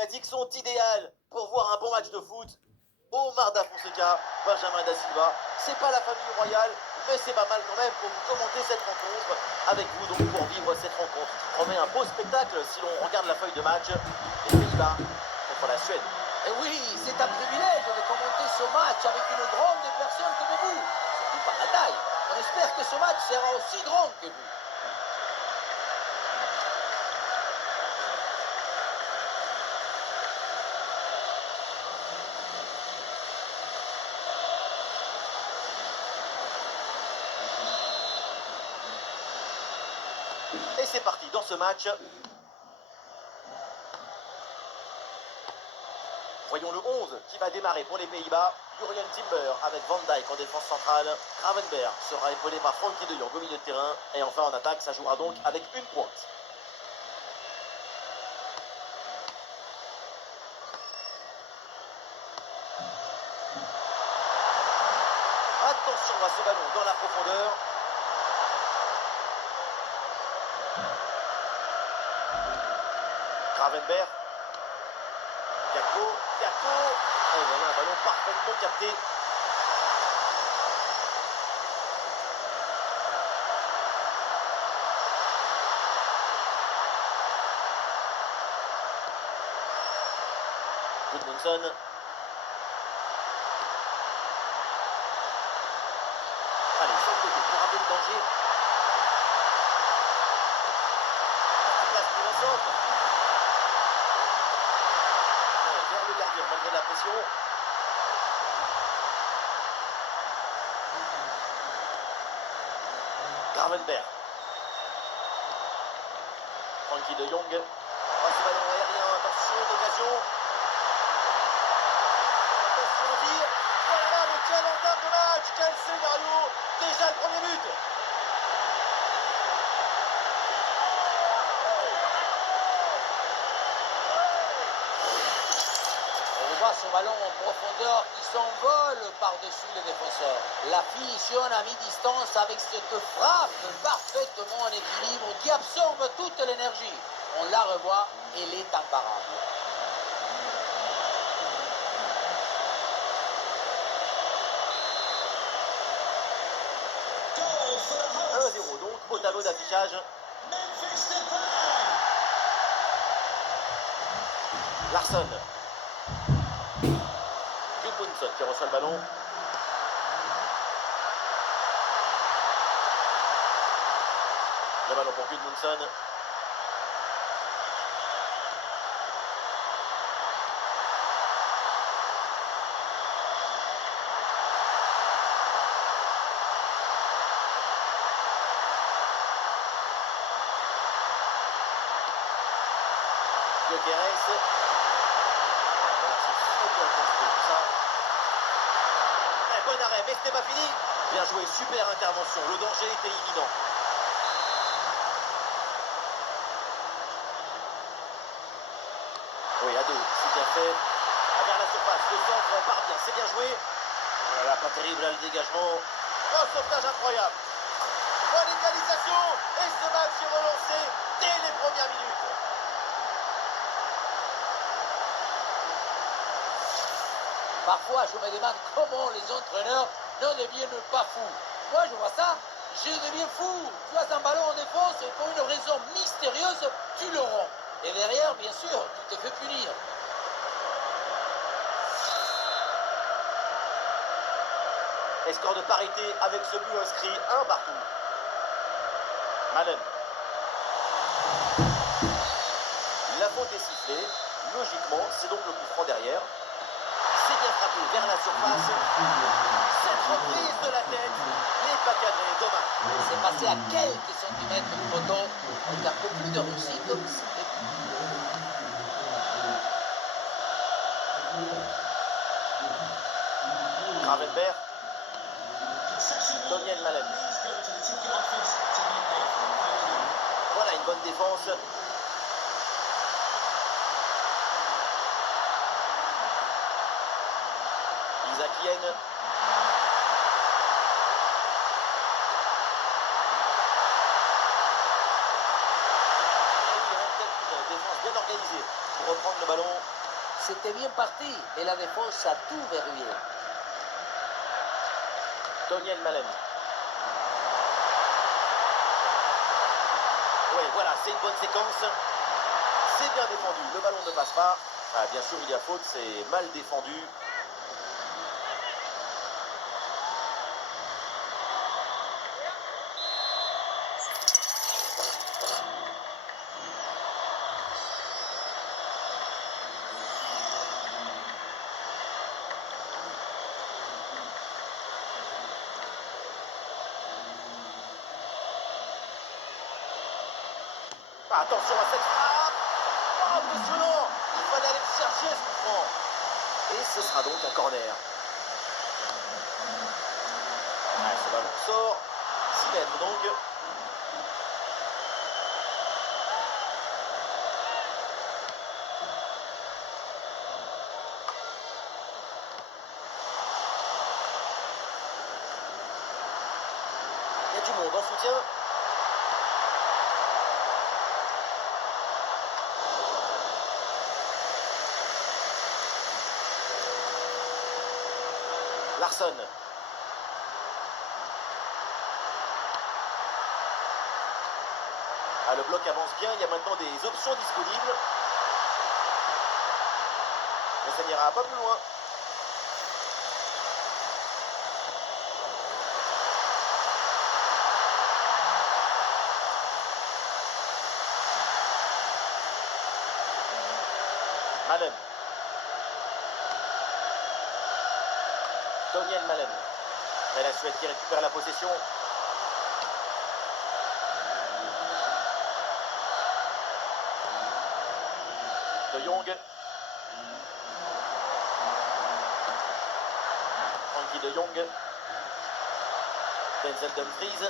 climatiques sont idéales pour voir un bon match de foot. Omar Da Fonseca, Benjamin Da Silva, c'est pas la famille royale, mais c'est pas mal quand même pour vous commenter cette rencontre. Avec vous donc pour vivre cette rencontre qui promet un beau spectacle si l'on regarde la feuille de match. Les Pays-Bas contre la Suède. Et oui, c'est un privilège de commenter ce match avec une grande personne comme vous, surtout par la taille. On espère que ce match sera aussi grand que vous. Et c'est parti dans ce match. Voyons le 11 qui va démarrer pour les Pays-Bas. Jurgen Timber avec Van Dijk en défense centrale. Gravenberch sera épaulé par Frankie de Jong au milieu de terrain. Et enfin en attaque, ça jouera donc avec une pointe. Attention à ce ballon dans la profondeur. Gravenberch. Gakpo. Et voilà un ballon parfaitement capté. Gudmundsson. Allez, sur le côté pour ramener le danger. La place pour le centre. Vers le gardien malgré la pression. Gravenberch. Frankie de Jong. Oh, ce ballon aérien, attention, d'occasion. Attention au tir. Voilà, mais quel entame de match, quel scénario. Déjà le premier but. On voit ce ballon en profondeur qui s'envole par-dessus les défenseurs. La finition à mi-distance avec cette frappe parfaitement en équilibre qui absorbe toute l'énergie. On la revoit, elle est imparable. – 1-0 donc au tableau d'affichage. Larsson. Gudmundsson qui reçoit le ballon. Le ballon pour Gudmundsson. Gyökeres. Voilà, c'est très bien construit tout ça. Et bon arrêt, mais ce n'est pas fini. Bien joué, super intervention. Le danger était imminent. Oui, à deux, c'est bien fait. Vers la surface, le centre part bien, c'est bien joué. Voilà, pas terrible là, le dégagement. Un sauvetage incroyable. Bonne égalisation. Et ce match est relancé dès les premières minutes. Parfois, je me demande comment les entraîneurs ne deviennent pas fous. Moi, je vois ça, je deviens fou. Tu as un ballon en défense et pour une raison mystérieuse, tu le rends. Et derrière, bien sûr, tu te fais punir. Et score de parité avec ce but inscrit, 1 partout. Malen. La faute est sifflée. Logiquement, c'est donc le coup franc derrière. C'est bien frappé vers la surface. Cette reprise de la tête n'est pas cadrée, dommage. C'est passé à quelques centimètres du poteau avec un peu plus de réussite. Gravenberch. Daniel Malen. Voilà une bonne défense. Isakien. Défense bien organisée pour reprendre le ballon. ballon. C'était bien parti, mais la défense a tout verrouillé. Daniel Malen. Oui, voilà, c'est une bonne séquence. C'est bien défendu, le ballon ne passe pas. Ah, bien sûr, il y a faute, c'est mal défendu. Attention à cette frappe. Oh, impressionnant. Il fallait aller le chercher ce coup franc. Et ce sera donc un corner. Ah, ce ballon sort. 6 mètres donc. Il y a du monde en soutien. Larsson. Ah, le bloc avance bien, il y a maintenant des options disponibles. Mais ça n'ira pas plus loin. Malen. Daniel Malen. Et la Suède qui récupère la possession. De Jong. Frankie de Jong. Denzel Dumfries.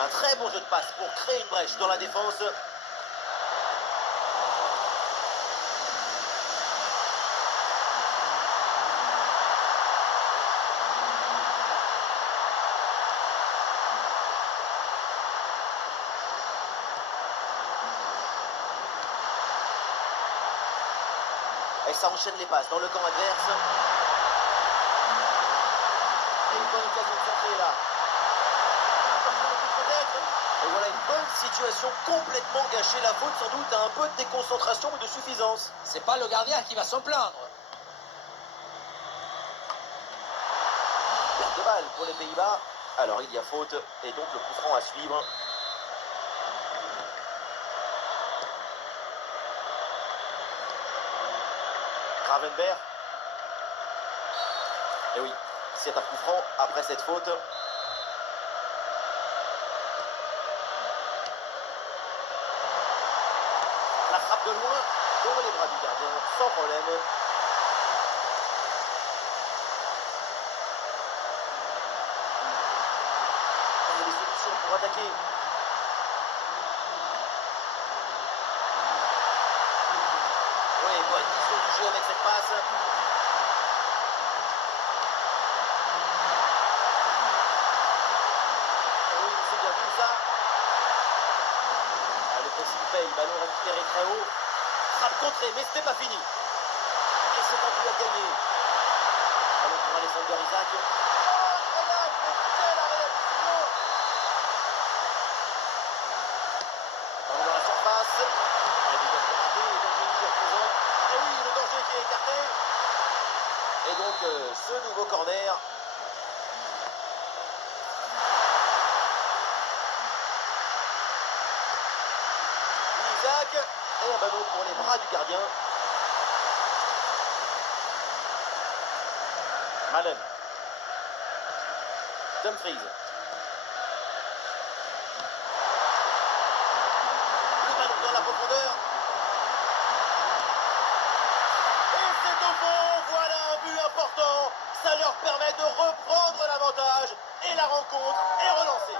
Un très bon jeu de passe pour créer une brèche dans la défense. Et ça enchaîne les passes dans le camp adverse. Et une bonne occasion de centrer là. Et voilà une bonne situation complètement gâchée. La faute sans doute à un peu de déconcentration ou de suffisance. C'est pas le gardien qui va s'en plaindre. Perte de balle pour les Pays-Bas. Alors il y a faute et donc le coup franc à suivre. Gravenberg. Et oui, c'est un coup franc après cette faute. La frappe de loin dans les bras du gardien, sans problème. Il y a des solutions pour attaquer. Oui, bonne vision du jeu avec cette passe. Oui, c'est bien tout ça. Ah, le pressing paye, ballon récupéré très haut. Frappe contrée, mais ce n'est pas fini. Et c'est un but à gagner. Ballon pour Alexander Isaac. Oh, incroyable, mais quelle réaction! Ballon dans la surface. Ah, il est bien écarté, le danger qui est présent. Et oui, le danger qui est écarté. Et donc, ce nouveau corner. Isaac. Et un ballon pour les bras du gardien. Malen. Dumfries. Le ballon dans la profondeur. Et c'est au fond. Voilà un but important. Ça leur permet de reprendre l'avantage. Et la rencontre est relancée.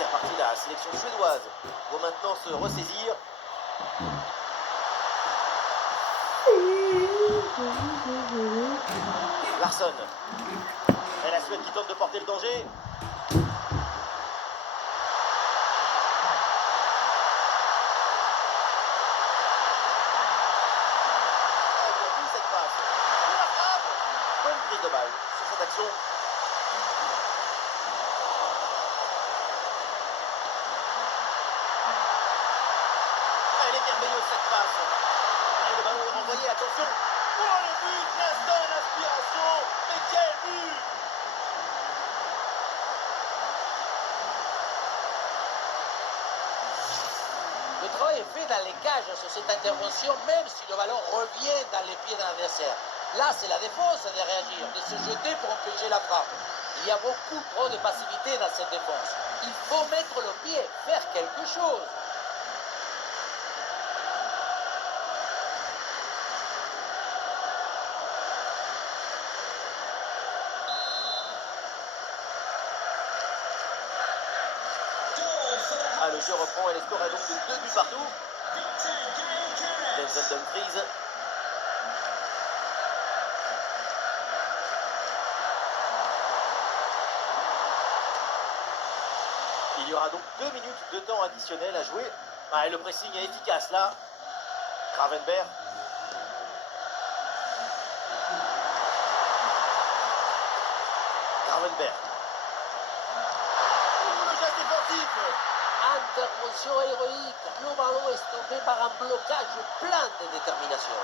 c'est reparti la sélection suédoise. Vont maintenant se ressaisir. Larsson. Et la Suède qui tente de porter le danger. Bonne prise de balle sur cette action. Elle est merveilleuse cette passe. Et le ballon est renvoyé, attention. Oh le but, l'instant, l'inspiration. Mais quel but! Le travail est fait dans les cages sur cette intervention, même si le ballon revient dans les pieds de l'adversaire. Là, c'est la défense de réagir, de se jeter pour empêcher la frappe. Il y a beaucoup trop de passivité dans cette défense. Il faut mettre le pied, faire quelque chose. Ah, le jeu reprend et le score est donc de 2 buts partout. Denzel Dumfries. Il y aura donc 2 minutes de temps additionnel à jouer. Ah, et le pressing est efficace là. Gravenberch. Gravenberch. Le geste défensif. Intervention héroïque. Le ballon est stoppé par un blocage plein de détermination.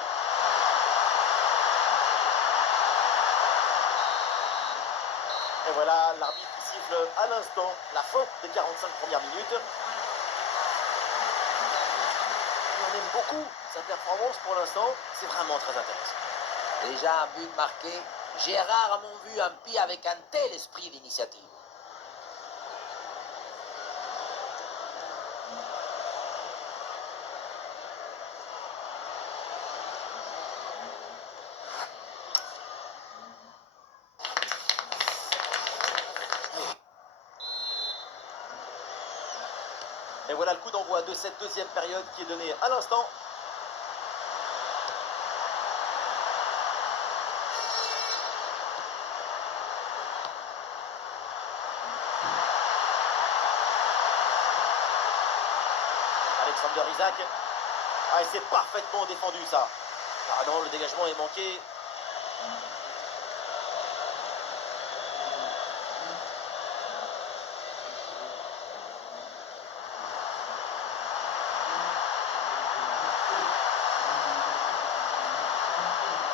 Et voilà l'arbitre qui siffle à l'instant la fin des 45 premières minutes. On aime beaucoup sa performance pour l'instant. C'est vraiment très intéressant. Déjà un but marqué. J'ai rarement vu un pied avec un tel esprit d'initiative. Et voilà le coup d'envoi de cette deuxième période qui est donné à l'instant. Alexander Isak. Ah, et c'est parfaitement défendu ça. Ah non, le dégagement est manqué.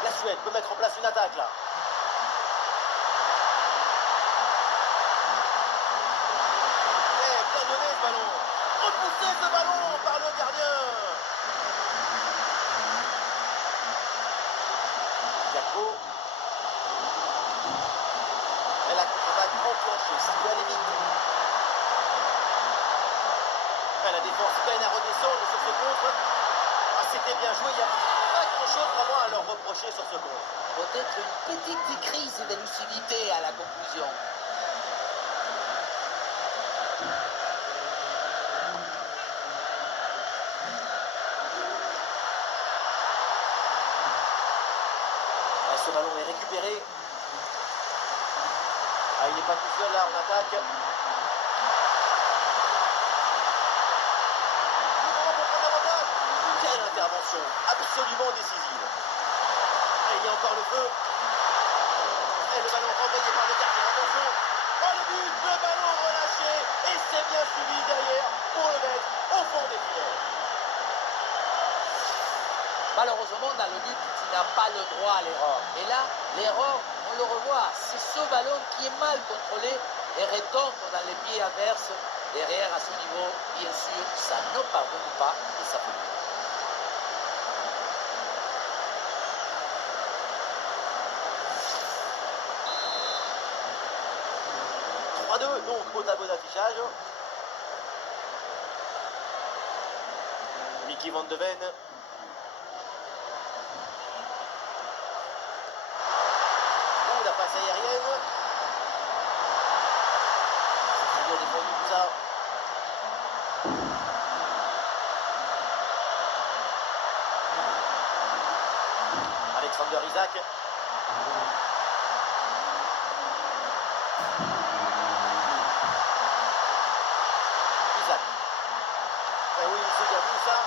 La Suède peut mettre en place une attaque là. Eh, bien donné ce ballon. Repoussé ce ballon par le gardien. Gakpo. Et la contre-attaque enclenchée. Ça doit aller vite. Et la défense peine à redescendre sur ce contre. Ah, c'était bien joué. Il n'y a pas grand-chose vraiment à leur reprocher sur ce contre. Peut-être une petite crise de lucidité à la conclusion. Ah, ce ballon est récupéré. Ah, il n'est pas tout seul là en attaque. Quelle intervention absolument décisive. Et il y a encore le feu. Et le ballon renvoyé par le gardien. Attention. Oh le but, le ballon relâché. Et c'est bien suivi derrière pour le mettre au fond des filets. Malheureusement, dans le but, tu n'as pas le droit à l'erreur. Et là, l'erreur, on le revoit. C'est ce ballon qui est mal contrôlé et retombe dans les pieds adverses. Derrière, à ce niveau, bien sûr, ça ne pardonne pas et ça peut. 3-2 donc au tableau d'affichage. Mickey Van de Ven. Oh, la passe aérienne. C'est très bien défendu tout ça. Isaac. Isaac. Eh oui, c'est bien vu ça.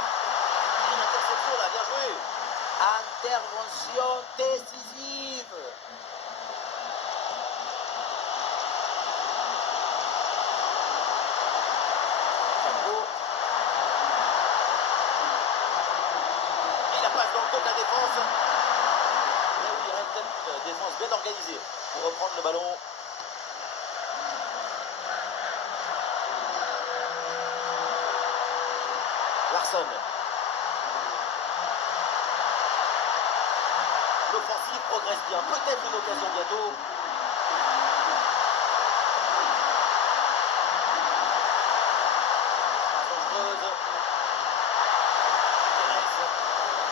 Une interception là, bien joué. Intervention décisive. Et la passe dans le dos de la défense. Là où il reste une défense bien organisée pour reprendre le ballon. Larsson. L'offensive progresse bien. Peut-être une occasion bientôt. Passe dangereuse.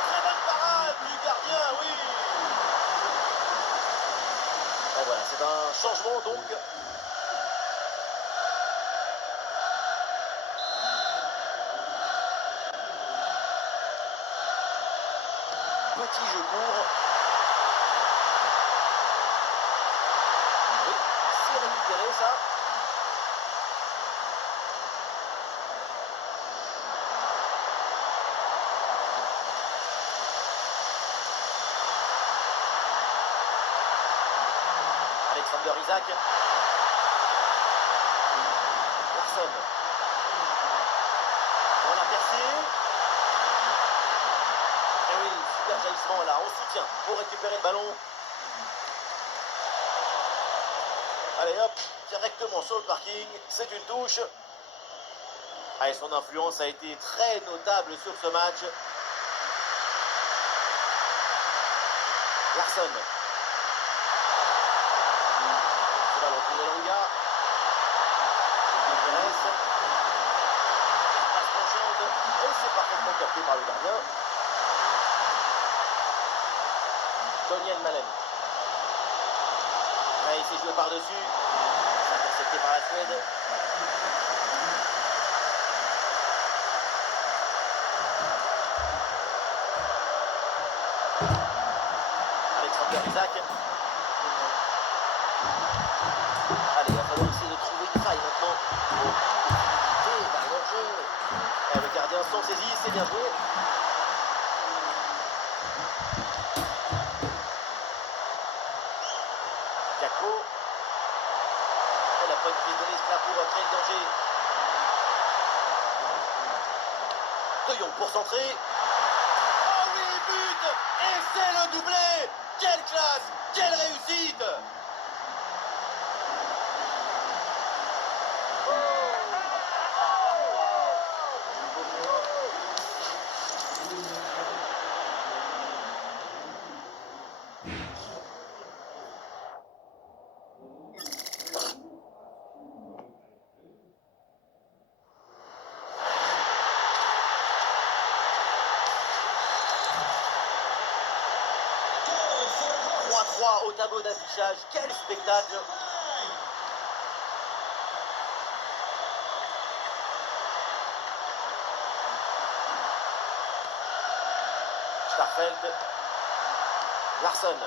Très bonne parade du gardien, oui. Et voilà, c'est un changement donc. Petit jeu court. Oui, c'est récupéré ça. Alexander Isaac. Larsson. On a percé. Et oui, super jaillissement là, en soutien pour récupérer le ballon. Allez hop, directement sur le parking, c'est une touche. Allez, son influence a été très notable sur ce match. Larsson. Ce ballon pour Elanga. Passe tranchante et c'est parfaitement capté par le gardien. Doniel Malen. Ouais, il s'est joué par-dessus. Intercepté par la Suède. Alexander Isaac. Allez, il va falloir essayer de trouver une faille maintenant. Dans le jeu. Et le gardien s'en saisit, c'est bien joué. Gakpo. Et la pointe prise de l'Escla pour créer le danger. De Jong pour centrer. Oh oui, but. Et c'est le doublé. Quelle classe, quelle réussite. Au tableau d'affichage, quel spectacle! Starfelt, Larsson.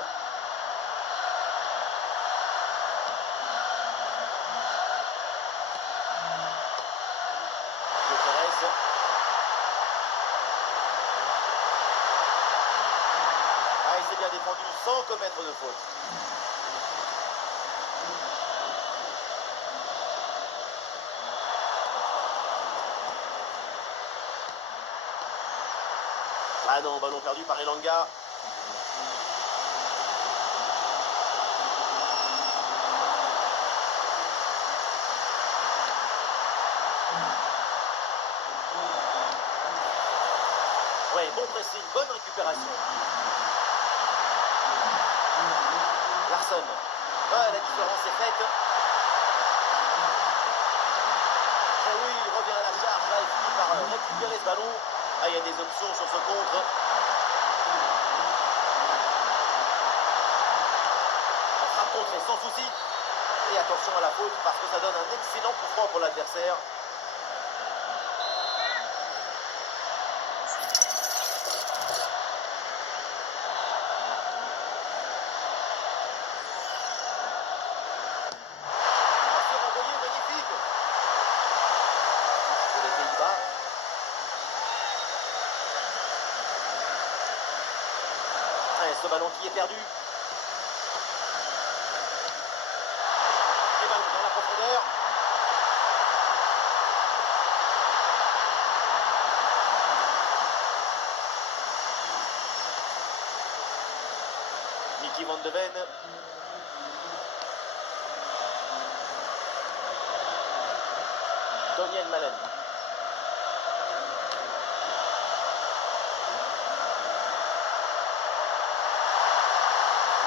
Guterres. Ah, il s'est bien défendu sans commettre de faute. Ah non, ballon perdu par Elanga. Ouais, bon pressing, bonne récupération. Larsson. Ouais, la différence est faite. Et oui, il revient à la charge, là, il finit par récupérer ce ballon. Ah, il y a des options sur ce contre. La frappe contrée sans souci. Et attention à la faute parce que ça donne un excellent coup franc pour l'adversaire. ce ballon qui est perdu. Et ballon dans la profondeur. Mickey Van de Ven. Daniel Malen.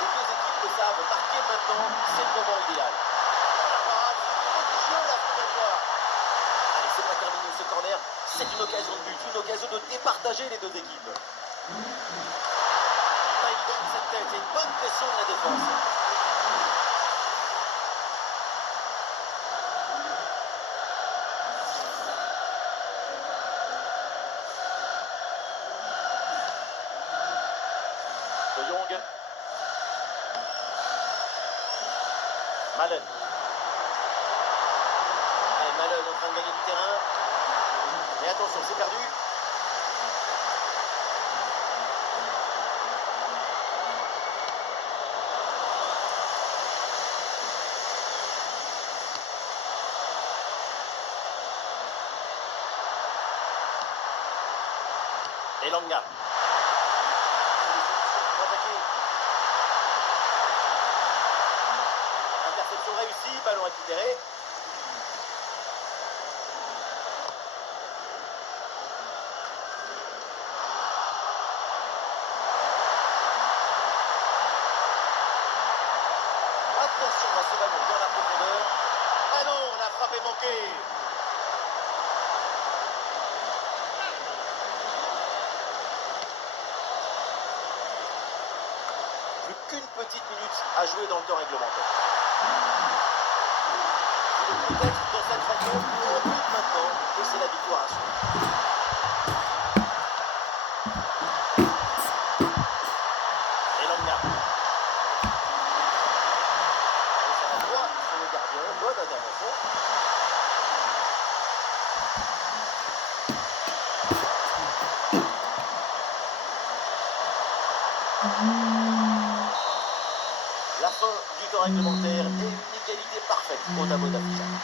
Les deux équipes le savent, marquer maintenant, c'est le moment idéal. Oh, la parade, jeu la première fois. Allez, c'est pas terminé ce corner, c'est une occasion de but, une occasion de départager les deux équipes. Pas évident cette tête, il y a une bonne pression de la défense. De Jong. Malen. Allez, Malen en train de gagner du terrain. Et attention, c'est perdu. Et Langa. Interception réussie, ballon récupéré. Attention à ce ballon dans la profondeur. Ah non, la frappe est manquée. Plus qu'une petite minute à jouer dans le temps réglementaire. Peut-être dans cette rencontre pour un but maintenant, et c'est la victoire à suivre. Et Langa. Et ça va droit sur le gardien, bonne intervention. La fin du temps réglementaire et une égalité parfaite au tableau d'affichage.